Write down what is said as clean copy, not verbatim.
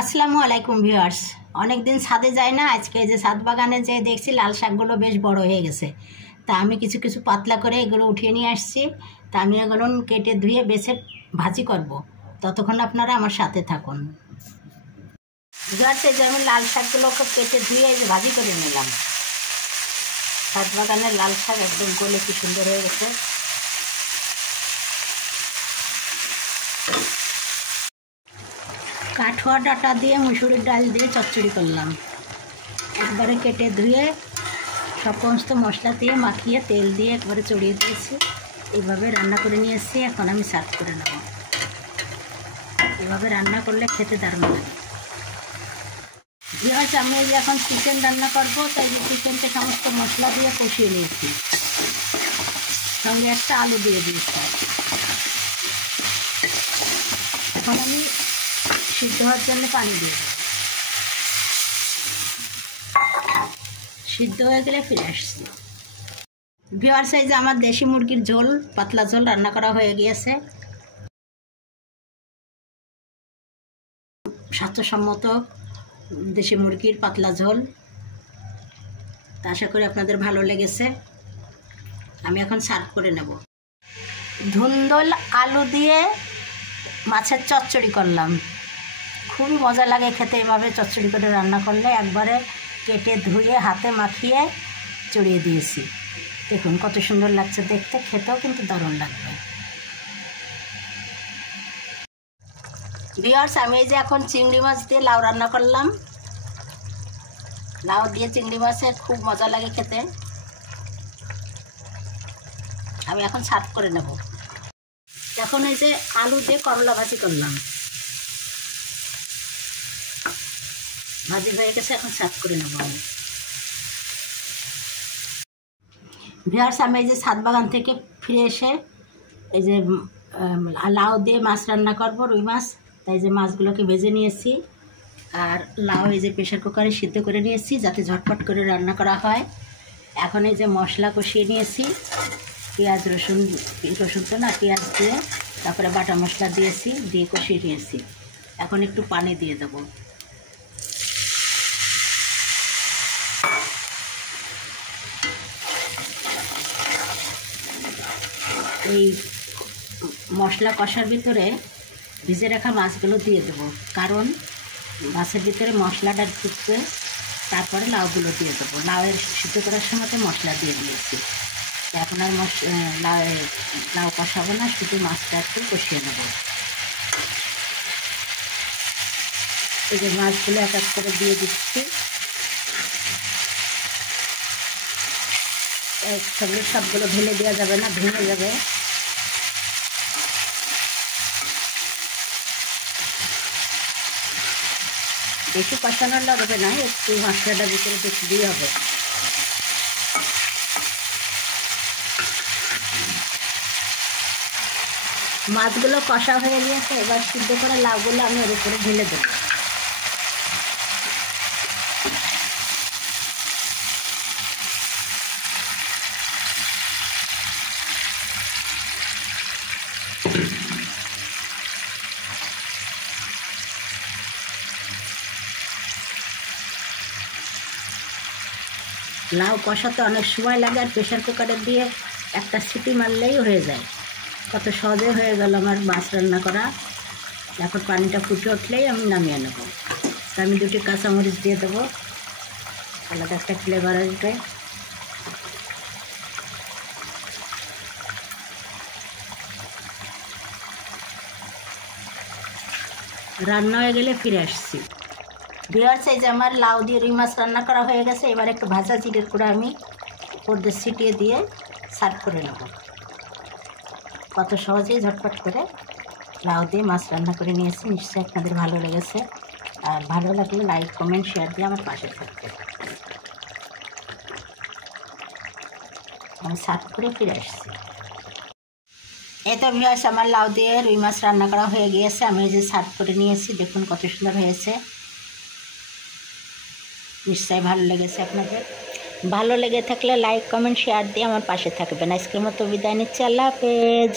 আসসালামু আলাইকুম ভিউয়ার্স। অনেক দিন ছাদে যাই না, আজকে এই যে ছাদ বাগানে যে দেখছি লাল শাকগুলো বেশ বড় হয়ে গেছে। তা আমি কিছু কিছু পাতলা করে এগুলো উঠিয়ে নিয়ে আসছি। তা আমি এগুলো কেটে ধুয়ে বেছে ভাজি করব। ততক্ষণ আপনারা আমার সাথে থাকুন। ভিউয়ার্স, এই যে আমি লাল শাকগুলোকে কেটে ধুয়ে এই যে ভাজি করে নিলাম। ছাদ বাগানের লাল শাক একদম গলে কি সুন্দর হয়ে গেছে। কাঠুয়া ডাঁটা দিয়ে মুসুরির ডাল দিয়ে চচ্চড়ি করলাম। একবারে কেটে ধুয়ে সমস্ত মশলা দিয়ে মাখিয়ে তেল দিয়ে একবারে চড়িয়ে দিয়েছি। এইভাবে রান্না করে নিয়েছি। এখন আমি সার্ভ করে নেব। এভাবে রান্না করলে খেতে দারুণ লাগে। ভিউয়ার্স, আমি এই যে এখন চিকেন রান্না করব, তাই যে চিকেনকে সমস্ত মশলা দিয়ে কষিয়ে নিয়েছি। সঙ্গে একটা আলু দিয়ে দিয়েছি। এখন আমি সিদ্ধ হওয়ার জন্য পানি দিয়ে দেব। সিদ্ধ হয়ে গেলে ফিরে আসছি। ভিউয়ার্স, এই যে আমার দেশি মুরগির ঝোল, পাতলা ঝোল রান্না করা হয়ে গিয়েছে। স্বাস্থ্যসম্মত দেশি মুরগির পাতলা ঝোল। আশা করি আপনাদের ভালো লেগেছে। আমি এখন সার্ভ করে নেব। ধুন্দল আলু দিয়ে মাছের চচ্চড়ি করলাম। খুবই মজা লাগে খেতে এভাবে চচ্চড়ি করে রান্না করলে। একবারে কেটে ধুয়ে হাতে মাখিয়ে চড়িয়ে দিয়েছি। দেখুন কত সুন্দর লাগছে দেখতে, খেতেও কিন্তু দারুণ লাগবে। ভিউয়ার্স, আমি এই যে এখন চিংড়ি মাছ দিয়ে লাউ রান্না করলাম। লাউ দিয়ে চিংড়ি মাছের খুব মজা লাগে খেতে। আমি এখন সার্ভ করে নেব। এখন এই যে আলু দিয়ে করলা ভাজি করলাম। ভাজি হয়ে গেছে, এখন সার্ভ করে নেব আমি। ভিউয়ার্স, আমি এই যে ছাদ বাগান থেকে ফিরে এসে এই যে লাউ দিয়ে মাছ রান্না করব, রুই মাছ। তাই যে মাছগুলোকে ভেজে নিয়েছি। আর লাউ এই যে প্রেশার কুকারে সিদ্ধ করে নিয়েছি যাতে ঝটপট করে রান্না করা হয়। এখন এই যে মশলা কষিয়ে নিয়েছি। পেঁয়াজ রসুন তো না, পেঁয়াজ দিয়ে তারপরে বাটা মশলা দিয়েছি, দিয়ে কষিয়ে নিয়েছি। এখন একটু পানি দিয়ে দেবো। এই মশলা কষার ভিতরে ভিজে রাখা মাছগুলো দিয়ে দেবো, কারণ মাছের ভিতরে মশলাটা ঢুকবে। তারপরে লাউগুলো দিয়ে দেবো। লাউয়ের সিদ্ধ করার সময় মশলা দিয়ে দিয়েছি। এখন আর লাউ কষাবো না, শুধু মাছটা একটু কষিয়ে নেব। এই যে মাছগুলো এক এক করে দিয়ে দিচ্ছি। সবগুলো ঢেলে দেওয়া যাবে না, ভেঙে যাবে। বেশি কষানোর লাগবে না, একটু মশলাটার ভিতরে বেশি দিয়ে হবে। মাছগুলো কষা হয়ে গিয়েছে। এবার সিদ্ধ করে লাউগুলো আমি ওর উপরে ঢেলে দেবো। লাউ কষাতে অনেক সময় লাগে, আর প্রেশার কুকারে দিয়ে একটা সিটি মারলেই হয়ে যায়। কত সহজে হয়ে গেল আমার মাছ রান্না করা। এখন পানিটা ফুটে উঠলেই আমি নামিয়ে নেব। তা আমি 2টি কাঁচামরিচ দিয়ে দেবো, আলাদা একটা ফ্লেভার আসবে। রান্না হয়ে গেলে ফিরে আসছি। ভিউয়ার্স, এই যে আমার লাউ দিয়ে রুই মাছ রান্না করা হয়ে গেছে। এবার একটু ভাজা জিরের গুঁড়া আমি উপর দিয়ে ছিটিয়ে দিয়ে সার্ভ করে নেব। কত সহজেই ঝটপট করে লাউ দিয়ে মাছ রান্না করে নিয়েছি। নিশ্চয়ই আপনাদের ভালো লেগেছে। আর ভালো লাগলে লাইক কমেন্ট শেয়ার দিয়ে আমার পাশে থাকবে। আমি সার্ভ করে ফিরে আসছি। এই তো ভিউয়ার্স, আমার লাউ দিয়ে রুই মাছ রান্না করা হয়ে গিয়েছে। আমি এই যে সার্ভ করে নিয়েছি। দেখুন কত সুন্দর হয়েছে। নিশ্চয়ই ভালো লেগেছে আপনাদের। ভালো লেগে থাকলে লাইক কমেন্ট শেয়ার দিয়ে আমার পাশে থাকবেন। আজকের মতো বিদায় নিচ্ছি। আল্লাহ হাফেজ।